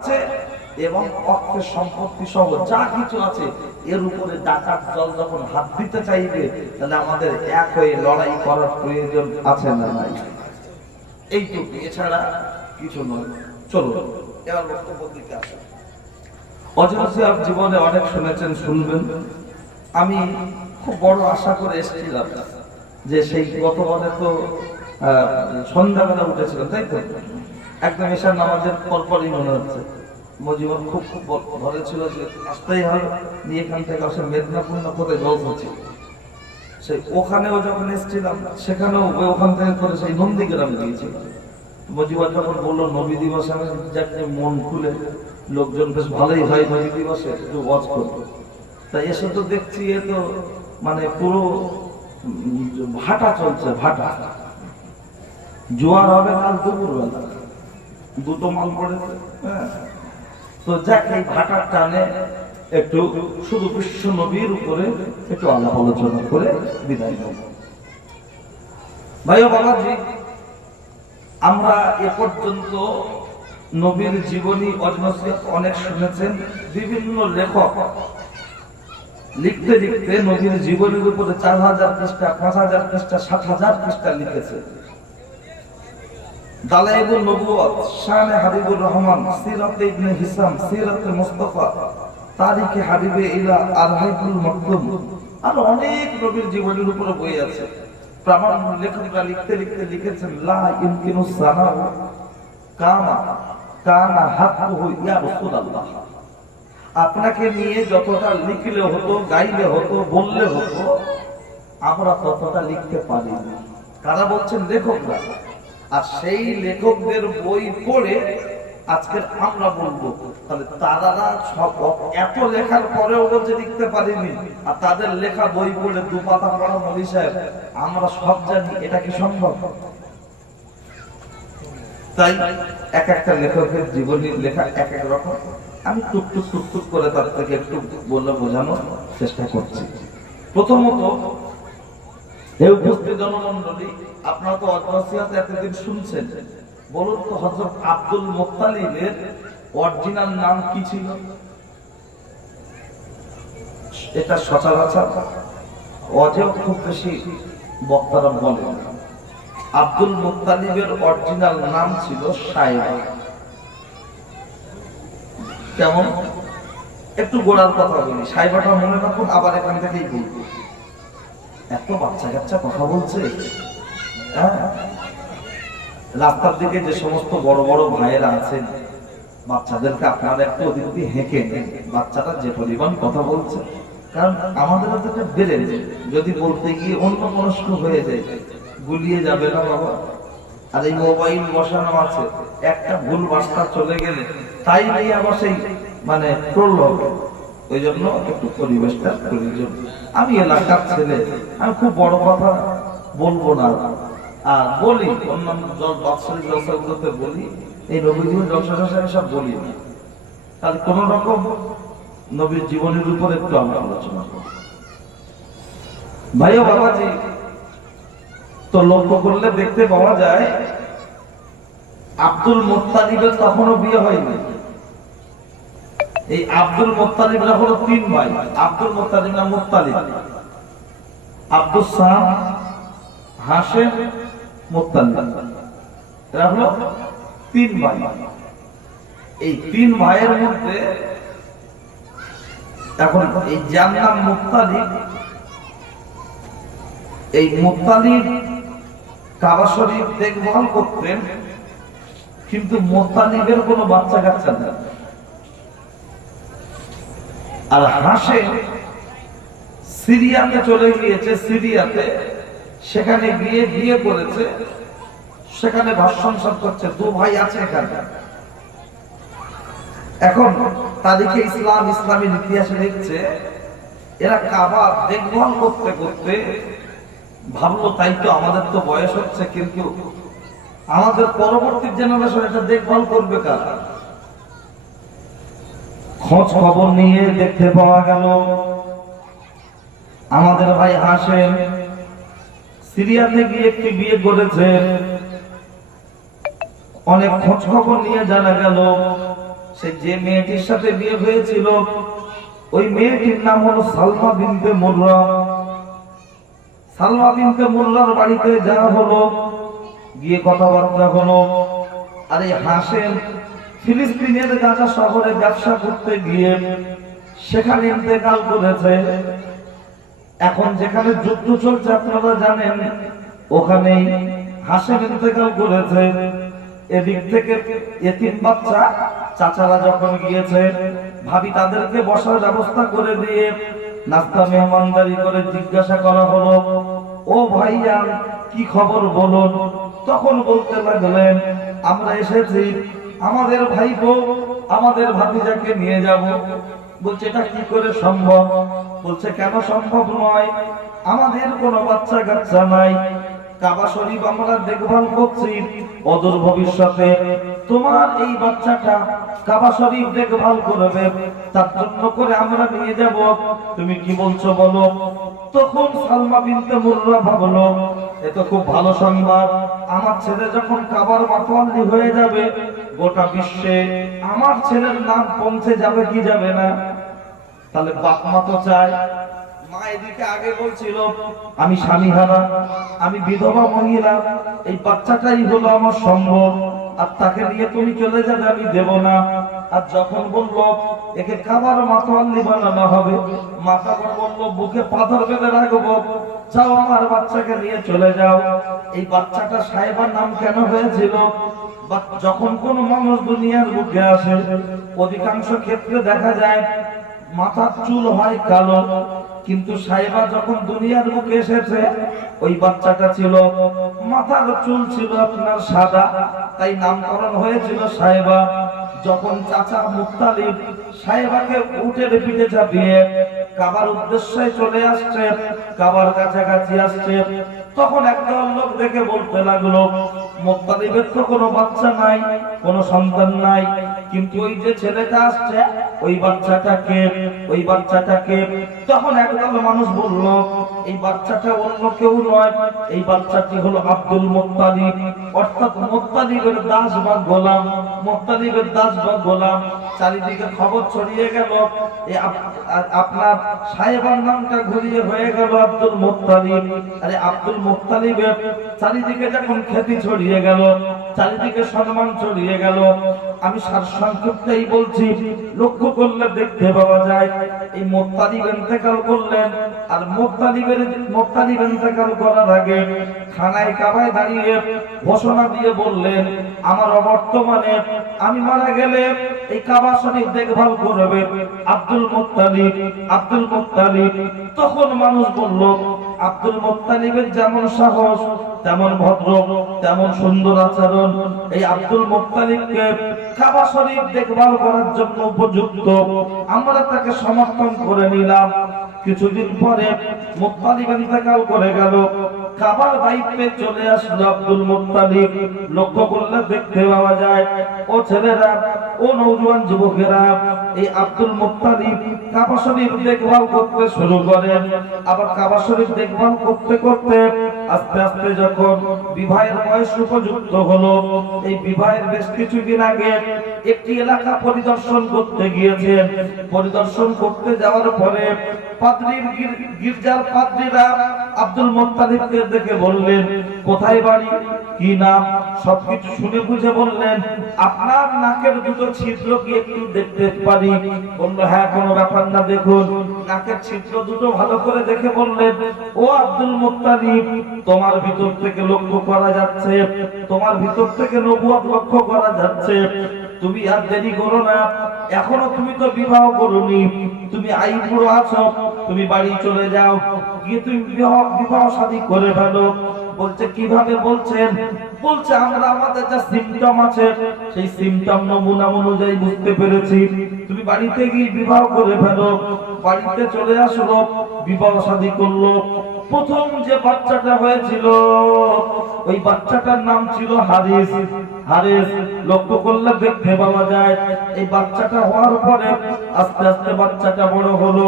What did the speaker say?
আছে এবং অর্থের সম্পত্তি সহ যা কিছু আছে, এর উপরে ডাকাত দল যখন হাত দিতে চাইবে, তাহলে আমাদের এক হয়ে লড়াই করার প্রয়োজন আছে না নাই? এইটুকু, এছাড়া কিছু নয়। চলো এবার বক্তব্য দিতে আসুন জীবনে অনেক শুনেছেন, শুনবেন। আমি খুব বড় আশা করে এসেছিলাম যে সেই গতবারে তো সন্ধ্যাবেলা উঠেছিলাম তাই তো? একদম এসার নামাজের পরপরই মনে হচ্ছে। মজিবর খুব খুব ঘরে ছিল যে, আসতেই হবে নিয়ে এখান থেকে আসে মেদিনীপুর না কোথায় জল হচ্ছে সেই ওখানেও যখন এসেছিলাম, সেখানেও ওখান থেকে করে সেই নন্দীগ্রামে গিয়েছিলাম। মজিবর যখন বলল, নবী দিবসে আমি যাকে মন খুলে, লোকজন বেশ ভালোই হয় নবী দিবসে, একটু ওয়াজ করব। তা এসে তো দেখছি এ তো মানে পুরো ভাটা চলছে, ভাটা। জোয়ার হবে কাল দুপুরবেলা। দুটো মাল পড়েছে তো যাক ভাটার টানে একটু শুধু বিশ্ব নবীর উপরে একটু আলাপ আলোচনা করে বিদায় নেব। ভাই বাবাজি, আমরা এ পর্যন্ত নবীর জীবনী, অজনসিয়ত অনেক শুনেছেন, বিভিন্ন লেখক। লিখতে লিখতে নবীর জীবনীর উপরে চার হাজার পৃষ্ঠা, পাঁচ হাজার পৃষ্ঠা, সাত হাজার পৃষ্ঠা লিখেছে। দালাইবুল নবুয়ত শানে হাবিবুর রহমান, সিরাতে ইবনে হিসাম, সিরাতে মুস্তাফা, তারিখে হাবিবে ইলা আরহাইবুল মাকতুম আর অনেক নবীর জীবনের উপরে বই আছে। প্রামাণ লেখকরা লিখতে লিখতে লিখেছেন, লা ইমকিনু সানা কামা, কানা হাক্কুহু ইয়া রাসূলুল্লাহ। আপনাকে নিয়ে যতটা লিখলে হতো, গাইলে হতো, বললে হতো, আমরা ততটা লিখতে পারি কারা বলছেন লেখকরা? আর সেই লেখকদের বই পড়ে আজকের আমরা বলব, তাহলে তারা সব এত লেখার পরেও বলছে লিখতে পারিনি। আর তাদের লেখা বই পড়ে দু পাতা পড়া মলি সাহেব, আমরা সব জানি, এটা কি সম্ভব? তাই এক একটা লেখকের জীবনীর লেখা এক এক রকম। আমি টুকটুক টুকটুক করে তার থেকে একটু বলে বোঝানোর চেষ্টা করছি। প্রথমত উপস্থিত জনমন্ডলী আপনারা তো এতদিন শুনছেন। বলুন তো হজরত আব্দুল মোত্তালিবের অরিজিনাল নাম কি ছিল? এটা সচরাচর অজেও খুব বেশি বক্তারা আব্দুল মুত্তালিবের অরিজিনাল নাম ছিল সাহেব কেমন? একটু গোড়ার কথা বলি। সাহেবাটা মনে রাখুন, আবার এখান থেকেই বলব। এত বাচ্চা কাচ্চা কথা বলছে। হ্যাঁ? রাস্তার দিকে যে সমস্ত বড় বড় ভাইয়েরা আছেন, বাচ্চাদেরকে আপনারা একটু ওদিক হেঁকে নেন। বাচ্চাটা যে পরিমাণ কথা বলছে, কারণ আমাদের হাতে বেড়ে যদি বলতে গিয়ে অন্য মনস্ক হয়ে যায়, গুলিয়ে যাবে না বাবা? আর এই মোবাইল বসানো আছে, একটা ভুল বার্তা চলে গেলে তাই নিয়ে আবার সেই মানে ট্রোল হবে ওই জন্য একটু পরিবেশটা প্রয়োজন আমি এলাকার ছেলে, আমি খুব বড় কথা বলব না। আর বলি, অন্যান্য বাৎসরিক জলসাগুলোতে বলি, এই নবীজীবন জলসা আমি সব বলি না তাহলে কোন রকম নবীর জীবনের উপর একটু আমরা আলোচনা করি ভাইও বাবাজি, তো লক্ষ্য করলে দেখতে পাওয়া যায়, আব্দুল মোত্তালিবের তখনও বিয়ে হয়নি। এই আব্দুল মোত্তালিবরা হলো তিন ভাই। আব্দুল মোত্তালিব না মোত্তালিব। আব্দুল সাম হাসেম মোত্তালিব। এরা হলো তিন ভাই। এই তিন ভাইয়ের মধ্যে এখন এই যার নাম মোত্তালিব, এই মোত্তালিব কাবা শরীফ দেখভাল করতেন, কিন্তু মোত্তালিবের কোনো বাচ্চা কাচ্চা নেই। আর হাসে। সিরিয়াতে চলে গিয়েছে, সিরিয়াতে। সেখানে গিয়ে বিয়ে করেছে। সেখানে ভাষণ সব করছে, দু ভাই আছে এখানে। এখন তাদেরকে ইসলাম, ইসলামের ইতিহাসে লিখছে, এরা কাবা দেখভাল করতে করতে ভাবলো, তাই তো আমাদের তো বয়স হচ্ছে, কিন্তু আমাদের পরবর্তী জেনারেশন এটা দেখভাল করবে কারা? খোঁজ খবর নিয়ে দেখতে পাওয়া গেল, আমাদের ভাই হাসেন সিরিয়াতে গিয়ে একটি বিয়ে করেছে অনেক খোঁজ খবর নিয়ে জানা গেল, সে যে মেয়েটির সাথে বিয়ে হয়েছিল, ওই মেয়েটির নাম হলো সালমা বিনতে মুর্রা। সালমা বিনতে মুর্রার বাড়িতে যাওয়া হলো, গিয়ে কথাবার্তা হলো, আর হাসেন ফিলিস্তিনের গাজা শহরে ব্যবসা করতে গিয়ে সেখানে ইন্তেকাল করেছে। এখন যেখানে যুদ্ধ চলছে আপনারা জানেন, ওখানেই হাসেন ইন্তেকাল করেছে। এদিক থেকে এতিম বাচ্চা চাচারা যখন গিয়েছে, ভাবি তাদেরকে বসার ব্যবস্থা করে দিয়ে নাস্তা মেহমানদারি করে জিজ্ঞাসা করা হলো, ও ভাইয়া, কি খবর বলুন? তখন বলতে লাগলেন, আমরা এসেছি আমাদের ভাই আমাদের ভাতিজাকে নিয়ে যাব। বলছে, এটা কি করে সম্ভব? বলছে, কেন সম্ভব নয়? আমাদের কোনো বাচ্চা কাচ্চা নাই। কাবা শরীফ আমরা দেখভাল করছি। অদূর ভবিষ্যতে তোমার এই বাচ্চাটা কাবা শরীফ দেখভাল করবে, তার জন্য করে আমরা নিয়ে যাব। তুমি কি বলছো বলো? তখন সালমা বিনতে মুর্রা ভাবলো, এ তো খুব ভালো সংবাদ। আমার ছেলে যখন কাবার মাতোয়াল্লি হয়ে যাবে, গোটা বিশ্বে আমার ছেলের নাম পৌঁছে যাবে কি যাবে না? তাহলে বাপ মা তো চায়, মা এদিকে আগে বলছিল, আমি স্বামী হারা, আমি বিধবা মহিলা, এই বাচ্চাটাই হলো আমার সম্ভব আর তাকে নিয়ে তুমি চলে যাবে, আমি দেব না। আর যখন বলব একে খাবার মাতোয়াল্লি বানানো হবে। মাথা বলল, বুকে পাথর বেঁধে রাখব। যাও আমার বাচ্চাকে নিয়ে চলে যাও। এই বাচ্চাটা সাহেবার নাম কেন হয়েছিল? যখন কোন মানুষ দুনিয়ার বুকে আসে, অধিকাংশ ক্ষেত্রে দেখা যায়, মাথার চুল হয় কালো। কিন্তু সাহেবা যখন দুনিয়ার বুকে এসেছে, ওই বাচ্চাটা ছিল, মাথার চুল ছিল আপনার সাদা, তাই নামকরণ হয়েছিল সাহেবা। যখন চাচা মুক্তালিব সাহেবাকে উঠে পিঠে চাপিয়ে কাবার উদ্দেশ্যে চলে আসছে, কাবার কাছাকাছি আসছে, তখন একটা লোক দেখে বলতে লাগল মোত্তালিবের তো কোনো বাচ্চা নাই, কোনো সন্তান নাই, কিন্তু ওই যে ছেলেটা আসছে ওই বাচ্চাটাকে ওই বাচ্চাটাকে তখন একদল মানুষ বলল, এই বাচ্চাটা অন্য কেউ নয়, এই বাচ্চাটি হলো আব্দুল মোত্তালিব। অর্থাৎ মোত্তালিবের দাস বা গোলাম, মোত্তালিবের দাস বা গোলাম, চারিদিকে খবর ছড়িয়ে গেল আপনার সাহেবার নামটা ঘুরিয়ে হয়ে গেল আব্দুল মোত্তালিব। আরে আব্দুল মোত্তালিবের চারিদিকে যখন খ্যাতি ছড়িয়ে গেল, চারিদিকে সম্মান ছড়িয়ে গেল, আমি সার সংক্ষিপ্তই বলছি, লক্ষ্য করলে দেখতে পাওয়া যায়, এই মোত্তালিব ইন্তেকাল করলেন, আর মোত্তালিবের মোত্তালিব ইন্তেকাল করার আগে খানায় কাবায় দাঁড়িয়ে ঘোষণা দিয়ে বললেন, আমার অবর্তমানে আমি মারা গেলে এই কাবা শরীফ দেখভাল করবে আব্দুল মোত্তালিব আব্দুল মোত্তালিব। তখন মানুষ বলল, আব্দুল মোত্তালিবের যেমন সাহস, তেমন ভদ্র, তেমন সুন্দর আচরণ, এই আব্দুল মোত্তালিবকে কাবা শরীফ দেখভাল করার জন্য উপযুক্ত। আমরা তাকে সমর্থন করে নিলাম। কিছুদিন পরে মোত্তালিব ইন্তেকাল করে গেল। কাবার দায়িত্বে চলে আসলো আব্দুল মোত্তালিব। লক্ষ্য করলে দেখতে পাওয়া যায়, ও ছেলেরা, ও নৌজওয়ান যুবকেরা, এই আব্দুল মোত্তালিব কাবা শরীফ দেখভাল করতে শুরু করেন আবার কাবা শরীফ দেখভাল করতে করতে আস্তে আস্তে যখন বিবাহের বয়স উপযুক্ত হলো, এই বিবাহের বেশ কিছুদিন আগে একটি এলাকা পরিদর্শন করতে গিয়েছেন। পরিদর্শন করতে যাওয়ার পরে আপনার নাকের দুটো ছিদ্র কি একটু দেখতে পারি? বলল হ্যাঁ কোনো ব্যাপার না, দেখুন। নাকের ছিদ্র দুটো ভালো করে দেখে বললেন, ও আব্দুল মোত্তালিব, তোমার ভিতর থেকে লক্ষ্য করা যাচ্ছে, তোমার ভিতর থেকে নবুয়াত লক্ষ্য করা যাচ্ছে। তুমি আর দেরি করো না, এখনও তুমি তো বিবাহ করনি, তুমি আইবুড়ো আছো তুমি বাড়ি চলে যাও। গিয়ে তুমি বিবাহ শাদী করে ফেলো। বলছে, কীভাবে বলছেন? বলছে, আমরা আমাদের যা সিমটম আছে, সেই সিমটম নমুনা অনুযায়ী বুঝতে পেরেছি। তুমি বাড়িতে গিয়ে বিবাহ করে ফেলো। বাড়িতে চলে আসলো, বিবাহ শাদী করল। প্রথম যে বাচ্চাটা হয়েছিল, ওই বাচ্চাটার নাম ছিল হারিস। হারিস, লক্ষ্য করলে দেখতে পাওয়া যায়, এই বাচ্চাটা হওয়ার পরে আস্তে আস্তে বাচ্চাটা বড় হলো।